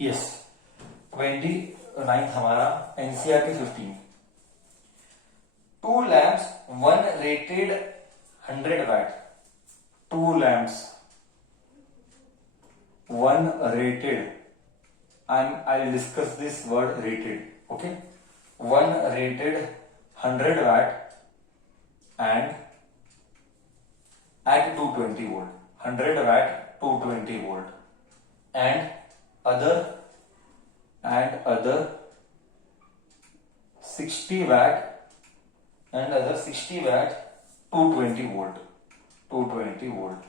Yes 29 हमारा NCERT 15। To lamps, one rated 100 watt, to lamps, one rated, I'll discuss this word rated, okay? One rated 100 watt and at 220 volt, 100 watt 220 volt, and other 60 watt and other 60 watt 220 volt, 220 volt,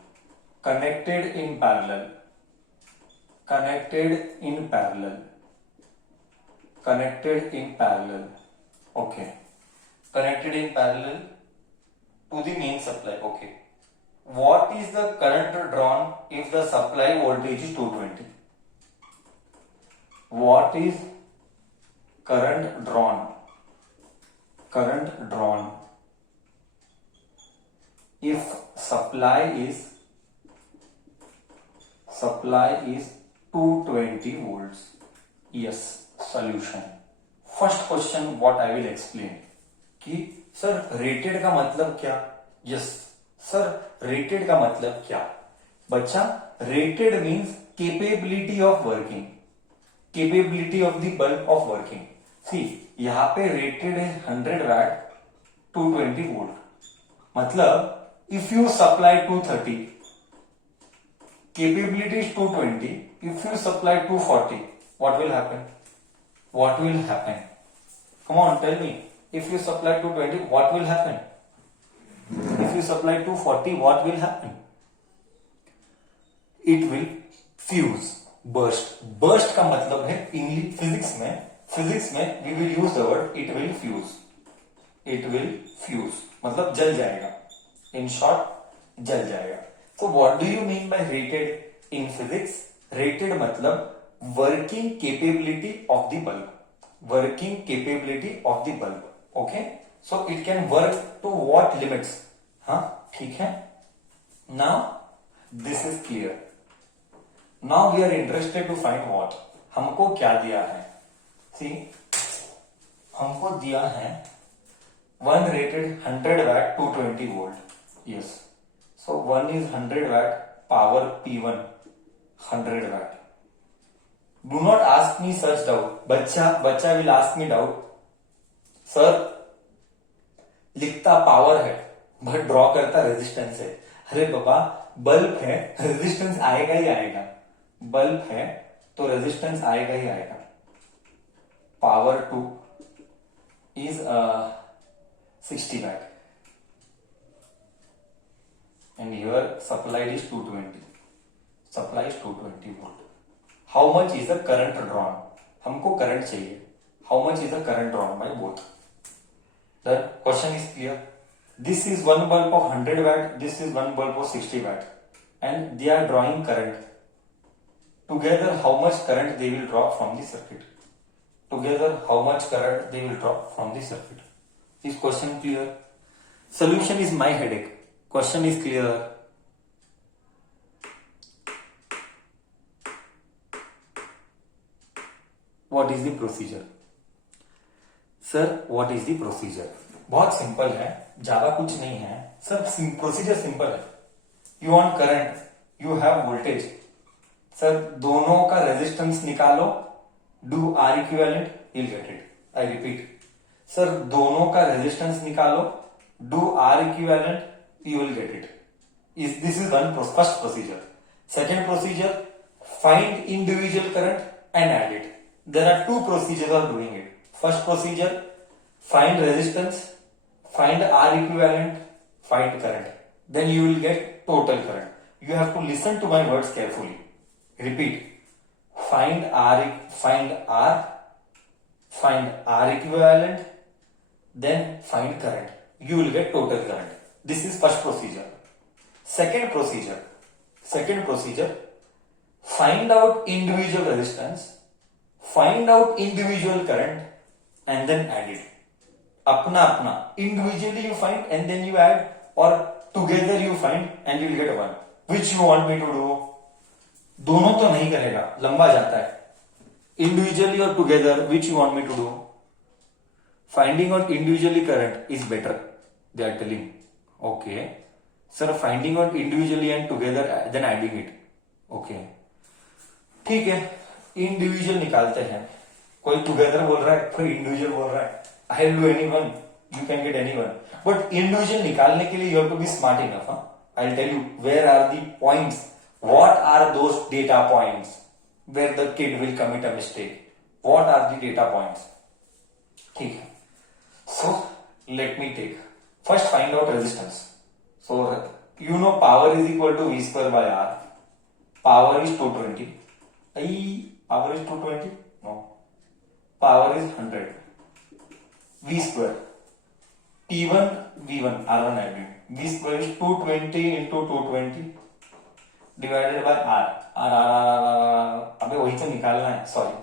connected in parallel, connected in parallel, connected in parallel, okay, connected in parallel to the main supply, okay. What is the current drawn if the supply voltage is 220? What is current drawn? Current drawn if supply is 220 volts. Yes, solution. First question what I will explain कि sir rated का मतलब क्या? Yes sir, rated का मतलब क्या? बच्चा, rated means capability of working, capability of the bulb of working. See यहां पे रेटेड है 100 watt 220 वोल्ट, मतलब if you supply 230, capability is 220, if you supply 240, what will happen? What will happen? Come on, tell me. If you supply 220, what will happen? If you supply 240, what will happen? It will fuse, burst. Burst का मतलब है physics में we will use the word it will fuse. It will fuse मतलब जल जाएगा, in short जल जाएगा। So what do you mean by rated in physics? Rated मतलब working capability of the bulb, working capability of the bulb, okay? So it can work to what limits? हाँ, ठीक है? Now this is clear. Now we are interested to find what? हमको क्या दिया है? See, हमको दिया है one rated 100 watt 220 volt. Yes. So one is 100 watt, power P1 100 watt. Do not ask me such doubt. बच्चा will ask me doubt. Sir, लिखता power है बट ड्रॉ करता रेजिस्टेंस है। अरे बाबा, बल्ब है, रेजिस्टेंस आएगा ही आएगा। बल्ब है तो रेजिस्टेंस आएगा ही आएगा। Power 2 is 60 watt. And here supplied is 220. Supply is 220 volt. How much is the current drawn? हमको करंट चाहिए. How much is the current drawn by both? The question is clear. This is one bulb of 100 watt. This is one bulb of 60 watt, and they are drawing current. Together, how much current they will draw from the circuit? Together, how much current they will draw from the circuit? Is question clear? Solution is my headache. Question is clear. What is the procedure? Sir, what is the procedure? बहुत simple है, ज्यादा कुछ नहीं है sir. Procedure simple है। You want current, you have voltage. Sir दोनों का resistance निकालो, do R equivalent, you will get it. I repeat, sir दोनों का रेजिस्टेंस निकालो, do R equivalent, you will get it. This is first procedure. Second procedure, find individual current and add it. There are two procedures of doing it. First procedure, find resistance, find R equivalent, find current. Then you will get total current. You have to listen to my words carefully. Repeat. Find R equivalent, then find current. You will get total current. This is first procedure. Second procedure, find out individual resistance, find out individual current, and then add it. अपना individually you find and then you add, or together you find and you will get one. Which you want me to do? दोनों तो नहीं करेगा, लंबा जाता है। Individually or together, which you want me to do? Finding out individually current is better, they are telling. Okay. Sir, finding out individually and together, then adding it. Okay. ठीक है, individual निकालते हैं. कोई टुगेदर बोल रहा है, कोई individual बोल रहा है. I will do any one, you can get any one. But individual निकालने के लिए you have to be smart enough. I will tell you where are the points, what are those data points where the kid will commit a mistake. What are the data points? ठीक है. So let me take first find out resistance. So you know power is equal to V square by R. Power is 220. Power is 220? No. Power is 100. V square. T1 V1 R1 I1. V square is 220 into 220 divided by R. R. अबे वही तो निकालना है. Sorry.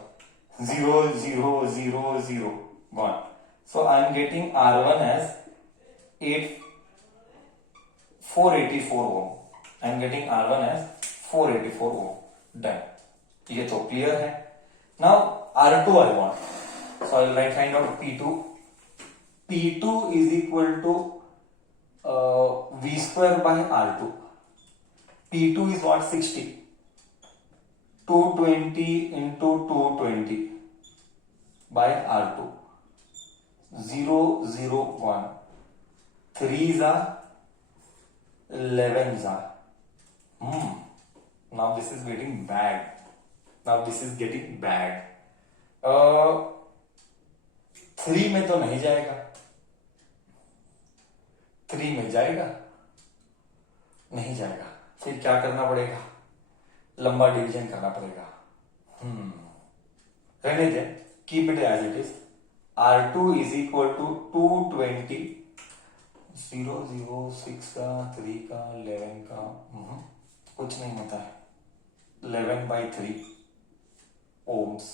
0 0 0 0 gone. So I am getting R1 as 484 ohm. I am getting R1 as 484 ohm. Done. ये तो clear है. Now R2 I want. So I will find out P2. P2 is equal to V square by R2. P2 is what? 60. 220 into 220 by R2. 0 0 1 3s are 11s are. Now this is getting bad. Three में तो नहीं जाएगा. 3 में जाएगा? नहीं जाएगा. फिर क्या करना पड़ेगा? लंबा डिवीजन करना पड़ेगा. रहने दे, keep it as it is. R2 is equal to 220. 0 0 6 का 3 का 11 का कुछ नहीं होता है. 11 by 3 ohms.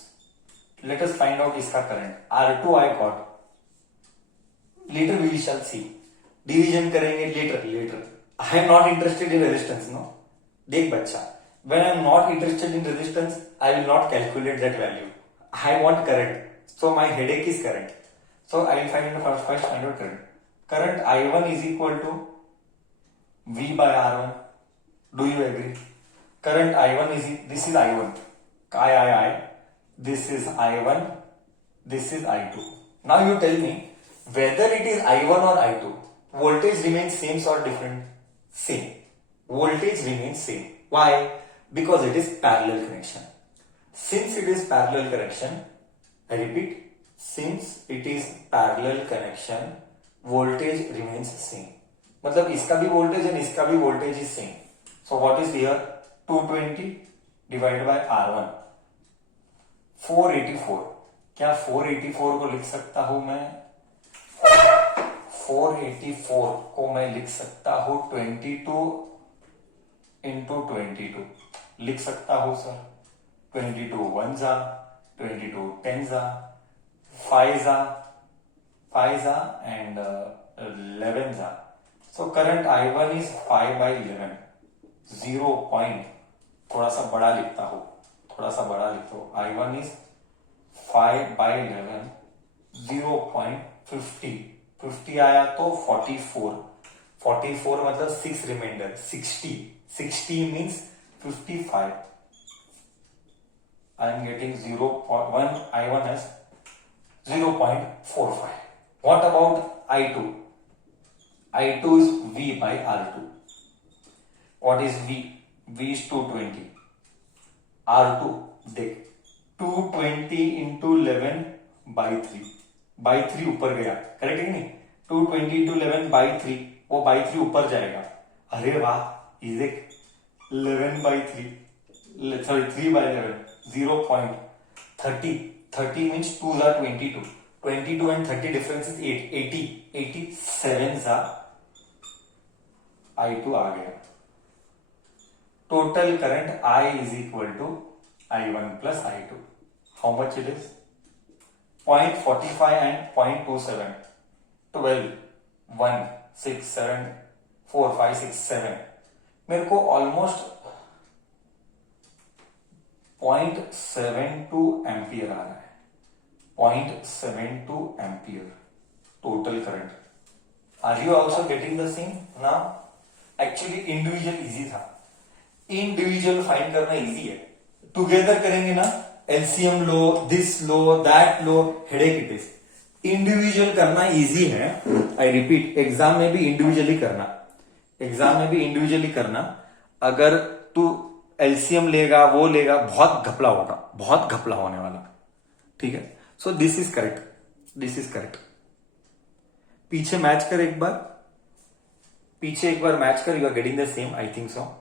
Let us find out इसका current. R2 I got. Later we shall see. Division करेंगे later. I am not interested in resistance. No. देख बच्चा, when I am not interested in resistance, I will not calculate that value. I want current. So my headache is current. So I will find first find out current. Current I1 is equal to V by R1. Do you agree? Current I1 is, this is I1. I. This is I1. This is I2. Now you tell me whether it is I1 or I2. Voltage remains same or different? Same. Voltage remains same. Why? Because it is parallel connection. Since it is parallel connection, I repeat, since it is parallel connection, voltage remains same. मतलब इसका भी voltage and इसका भी voltage is same. So what is here? 220 divided by R1. 484. क्या 484 को लिख सकता हूं मैं? 484 को मैं लिख सकता हूं 22 into 22. लिख सकता हूं sir. 22 1s are, 22 10s are, 5s are and 11s are. So current I1 is 5 by 11. 0 point. थोड़ा सा बड़ा लिखता हूं. I1 is 5 by 11. 0.50. 50 आया तो 44. 44 मतलब 6 reminder. 60 means 55. I am getting 0.1. I1 as 0.45. What about I2? I2 is V by R2. What is V? V is 220. R2, देख 220 into 11 by 3. by 3 ऊपर गया. करेक्ट है नहीं? 220 into 11 by 3. वो by 3 ऊपर जाएगा. अरे वाह, is 11 by 3. Sorry, 3 by 11. 0.30. 30 means 2s are 22. 22 and 30 difference is 8. 80. 87s are I2 आ गया. Total current I is equal to I1 plus I2. How much it is? 0.45 and 0.27. 12, 1, 6, 7, 4, 5, 6, 7. मेरे को ऑलमोस्ट 0.72 एम्पियर आ रहा है, 0.72 ampere total current. Are you also getting the same ना? Actually individual easy था, individual find करना easy है, together करेंगे ना, एलसीएम लो, दिस लो, दैट लो, हेडेक इट इज। इंडिविजुअल करना इजी है, आई रिपीट, एग्जाम में भी इंडिविजुअली करना, एग्जाम में भी इंडिविजुअली करना। अगर तू एलसीएम लेगा, वो लेगा, बहुत घपला होगा, बहुत घपला होने वाला, ठीक है। So this is correct, this is correct. पीछे मैच कर एक बार, पीछे एक बार मैच कर, you are getting the same, I think so.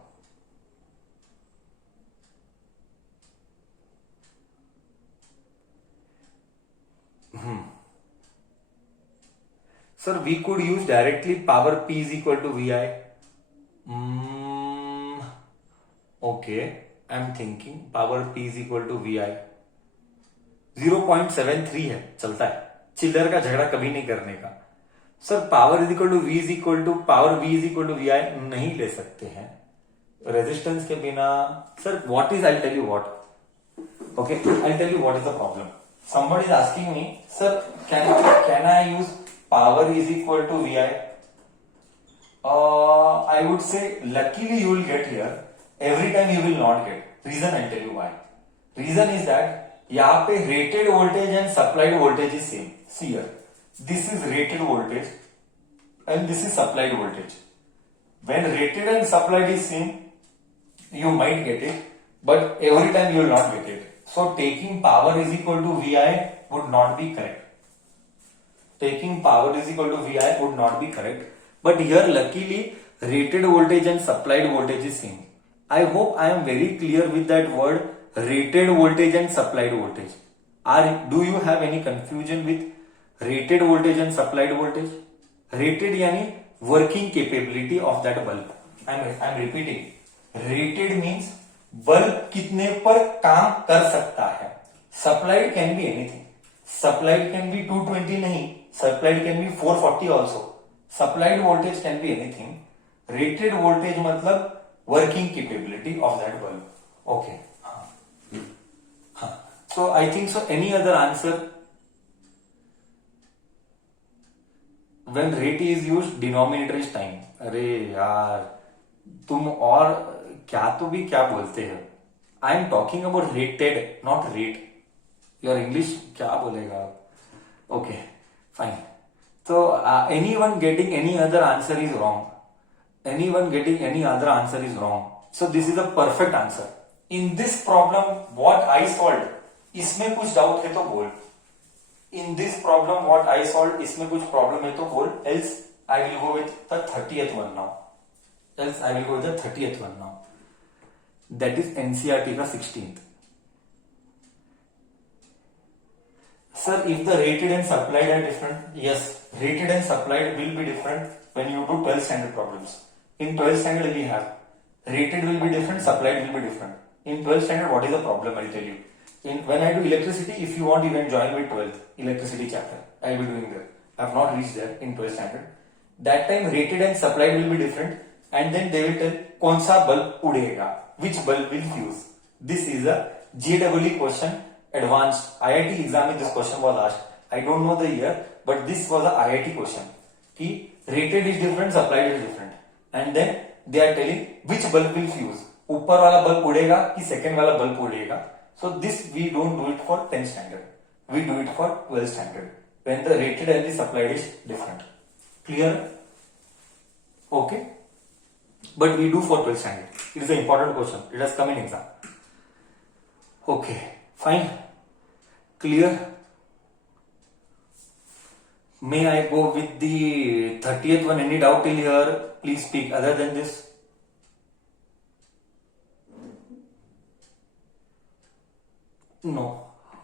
Sir, we could use directly power P is equal to VI. Okay, I'm thinking power P is equal to VI. 0.73 है, चलता है, चिल्लर का झगड़ा कभी नहीं करने का। Sir power is equal to V is equal to power V is equal to V I नहीं ले सकते हैं रेजिस्टेंस के बिना। Sir what is, I tell you what, okay I tell you what is the problem. somebody is asking me, sir can I use power is equal to vi? I would say luckily you will get here, every time you will not get. Reason I'll tell you why. Reason is that यहाँ पे rated voltage and supplied voltage is same. See here, this is rated voltage and this is supplied voltage. When rated and supplied is same, you might get it, but every time you will not get it. So taking power is equal to VI would not be correct. Taking power is equal to VI would not be correct. But here luckily rated voltage and supplied voltage is same. I hope I am very clear with that word rated voltage and supplied voltage. Do you have any confusion with rated voltage and supplied voltage? Rated यानी working capability of that bulb. I'm repeating. Rated means bulb कितने पर काम कर सकता है। Supplied can be anything, supplied can be 220 नहीं, supplied can be 440 also. Supplied voltage can be anything. Rated voltage मतलब working capability of that bulb. Okay, हाँ, so I think so. Any other answer? When rate is used denominator is time. अरे यार तुम और क्या तो भी क्या बोलते हैं। I am talking about rated not rate. Your English क्या बोलेगा? Okay fine. तो any one getting any other answer is wrong, any one getting any other answer is wrong. So this is a perfect answer. In this problem what I solve, इसमें कुछ doubt है तो बोल। In this problem what I solve, इसमें कुछ problem है तो बोल, else I will go with the 30th one now, else I will go with the 30th one now. That is NCERT का 16th. Sir, if the rated and supplied are different, yes, rated and supplied will be different when you do 12th standard problems. In 12th standard we have rated will be different, supplied will be different. In 12th standard, what is the problem? I'll tell you. When I do electricity, if you want, you can join with 12th electricity chapter. I'll be doing there. I have not reached there in 12th standard. That time rated and supplied will be different, and then they will tell कौन सा bulb उड़ेगा, which bulb will fuse. This is a JEE question, advanced IIT exam. This question was asked. I don't know the year, but this was a IIT question. कि rated is different, supplied is different, and then they are telling which bulb will fuse. ऊपर वाला bulb उड़ेगा कि second वाला bulb उड़ेगा. So this we don't do it for 10th standard. We do it for 12th standard when the rated and the supplied is different. Clear? Okay. But we do for 12th standard. It is an important question. It has come in exam. Okay, fine. Clear? May I go with the 30th one? Any doubt till here? Please speak. Other than this, no.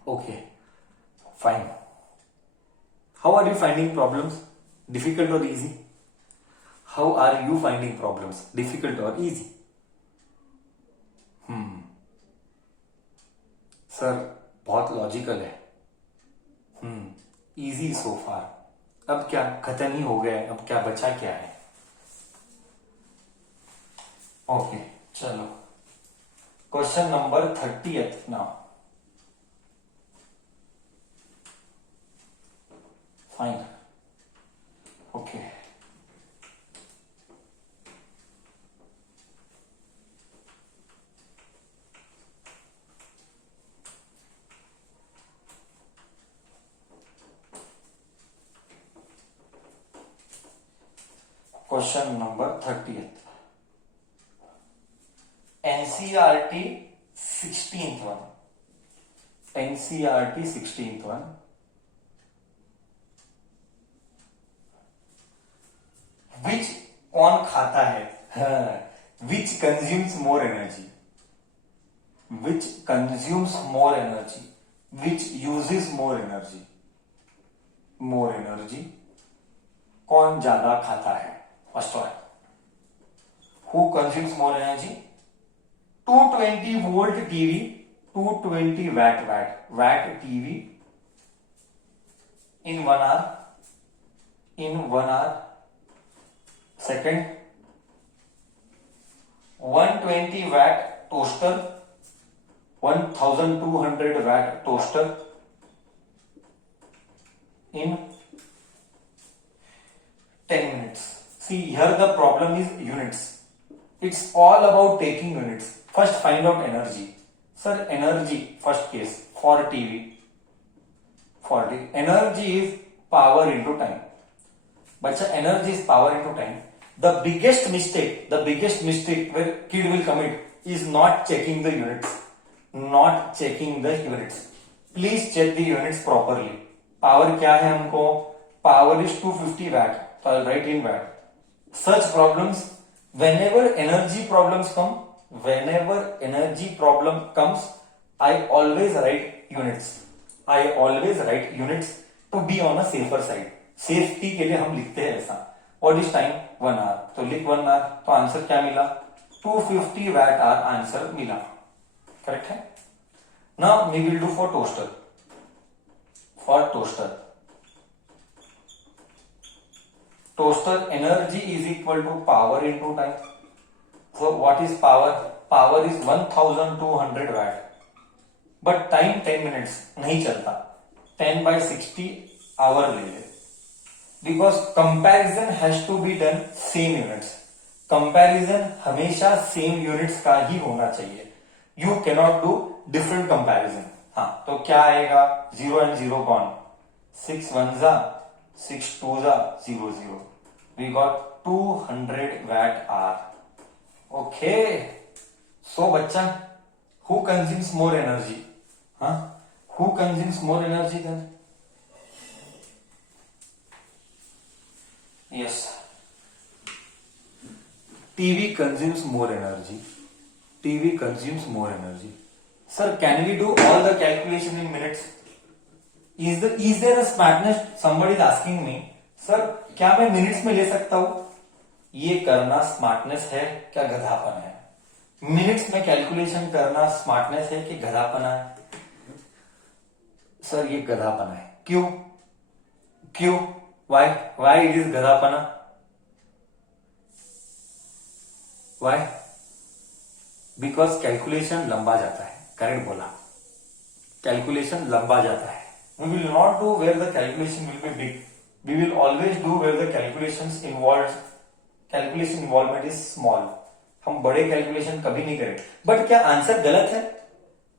Okay, fine. How are you finding problems? Difficult or easy? How are you finding problems? Difficult or easy? Sir, बहुत logical है. Easy so far. अब क्या खत्म ही हो गया है, अब क्या बचा क्या है? ओके, चलो Question number 30th now. Fine. Okay. Question number 30th. NCERT 16th one. NCERT 16th one. Which कौन खाता है? Which consumes more energy? Which consumes more energy? Which uses more energy? More energy. कौन ज्यादा खाता है? First one. Who consumes more energy? 220 volt TV, 220 watt TV in 1 hour. In 1 hour. Second, 120 watt toaster, 1200 watt toaster in 10 minutes. See, here the problem is units. It's all about taking units. First, find out energy. Sir, energy, first case, for TV. Energy is power into time. Bacha, energy is power into time. The biggest mistake where kid will commit is not checking the units. Not checking the units. Please check the units properly. Power क्या है हमको? Power is 250 watt. So I'll write in watt. Such problems, whenever energy problems comes, I always write units. I always write units to be on a safer side. Safety के लिए हम लिखते हैं ऐसा. What is time? 1 hour. तो लिख 1 hour. तो answer क्या मिला? 250 watt hour आंसर मिला. करेक्ट है? Now we will do for toaster. For toaster energy is equal to power into time. So what is power? Power is 1200 watt. But time 10 minutes नहीं चलता. 10 by 60 hour ले ले. Because comparison has to be done same units. Comparison हमेशा same units का ही होना चाहिए. You cannot do different comparison. हाँ, तो क्या आएगा? 0 and 0 gone. 6 1s are 6 2s are 0 0. We got 200 watt hour. Okay. So बच्चा, who consumes more energy? हाँ, who consumes more energy then? Yes. TV consumes more energy. TV consumes more energy. Sir, can we do all the calculation in minutes? Is there a smartness? Somebody is asking me, sir, क्या मैं minutes में ले सकता हूं? ये करना smartness है क्या गधापन है? मिनट्स में कैलकुलेशन करना स्मार्टनेस है कि गधापना है? सर, ये गधापना है. क्यों? Why it is गधापना? Why? Because calculation लंबा जाता है. करेक्ट बोला. कैलकुलेशन लंबा जाता है. We will not do where the calculation will be big. We will always do where the calculation involvement is small. हम बड़े कैलकुलेशन कभी नहीं करें. बट क्या आंसर गलत है?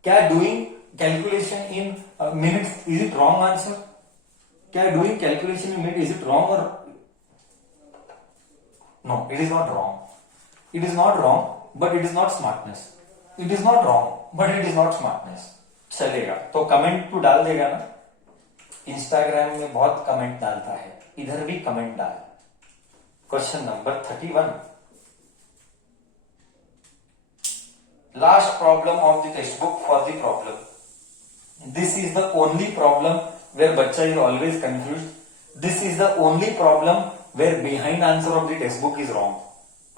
क्या doing calculation in minutes is it wrong answer? क्या doing calculation in minute is it wrong और no? It is not wrong. It is not wrong but it is not smartness. It is not wrong but it is not smartness. चलेगा तो comment तो डाल देगा ना. Instagram में बहुत comment डालता है, इधर भी कमेंट डाल. Question number 31. Last problem of the text book for the problem. This is the only problem where bacha is always confused. This is the only problem where behind answer of the textbook is wrong.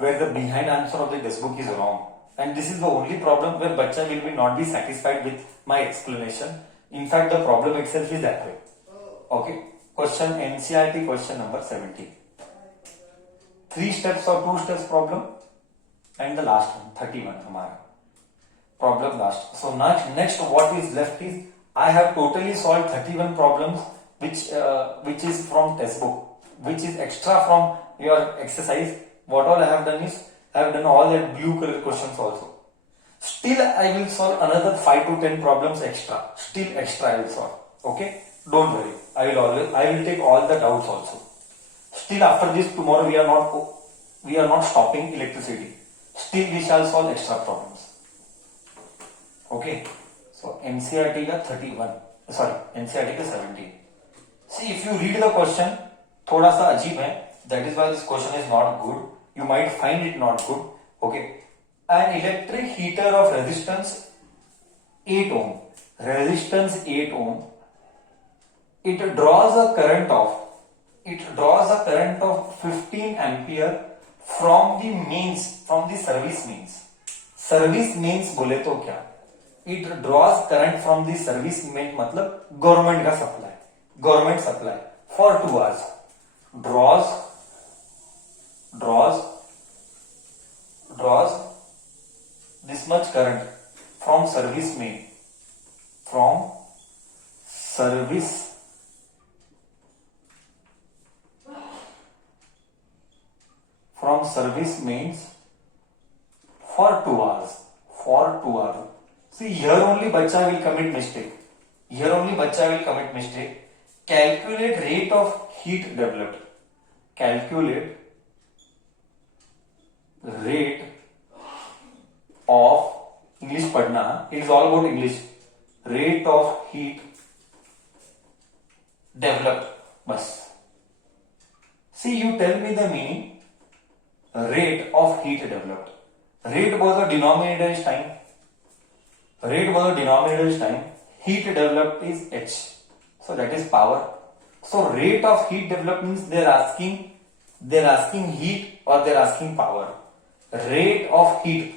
Where the behind answer of the textbook is wrong. And this is the only problem where bacha will be not be satisfied with my explanation. In fact, the problem itself is that way. Okay. Question NCERT question number 17. 3 steps or 2 steps problem. And the last one, 31 हमारा. problem last. So next what is left is I have totally solved 31 problems which is from textbook, which is extra from your exercise. What all I have done is I have done all that blue color questions also. Still I will solve another 5 to 10 problems extra. Still extra I will solve. Okay? Don't worry. I will take all the doubts also. Still after this tomorrow we are not stopping electricity. Still we shall solve extra problems. Okay? So NCERT का 31. Sorry, NCERT का 17. See, if you read the question, थोड़ा सा अजीब है. That is why this question is not good. You might find it not good. Okay? An electric heater of resistance 8 ohm. Resistance 8 ohm. It draws a current of 15 ampere from the service mains. Service mains बोले तो क्या? It draws current from the service main मतलब government का supply, government supply for 2 hours. Draws this much current from service main, from service mains for 2 hours. See, here only bacha will commit mistake. Calculate rate of heat developed. Calculate rate of, English पढ़ना, it is all about English. Rate of heat developed. बस. See, you tell me the meaning. Rate of heat developed. Rate was the denominator is time. Heat developed is H. So that is power. So rate of heat developed means they are asking heat or they are asking power. Rate of heat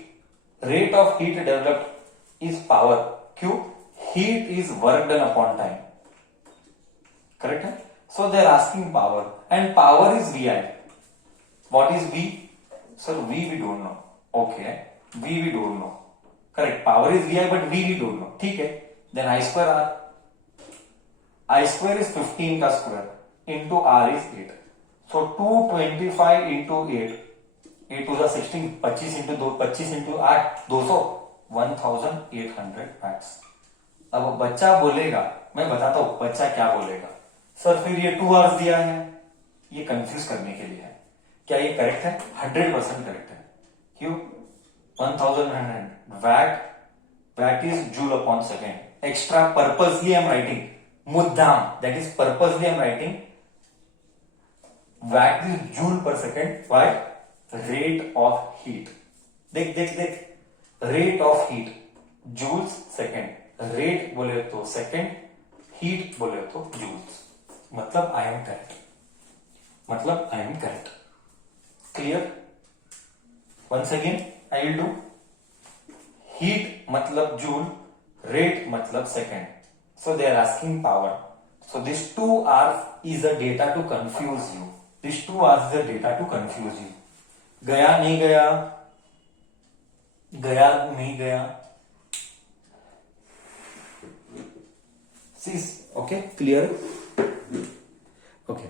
developed is power. Q. Heat is work done upon time. Correct? So they are asking power, and power is VI. What is V? Sir, V we don't know. Okay, V we don't know. Correct. Power is VI, but V we don't know. ठीक है. Then I square R. I square is 15 का square into R is 8. So 225 into 8. 8 to the 16. 25 into 2. 25 into 8. 200. 1800 watts. अब बच्चा बोलेगा, मैं बताता हूं बच्चा क्या बोलेगा. सर फिर ये 2 आवर्स दिया है, ये कंफ्यूज करने के लिए है. क्या ये करेक्ट है? 100% करेक्ट है. क्यों? 1100 watt is joule upon second. Extra purposely I am writing muddam, that is purposely I am writing watt is joule per second. Why? Rate of heat. देख rate of heat joules second. Rate बोले तो second, heat बोले तो joules. मतलब I am correct. Clear? Once again I will do. Heat मतलब joule, rate मतलब second. So they are asking power. So this 2 hours is a data to confuse you. गया नहीं गया. See, okay, clear? Okay.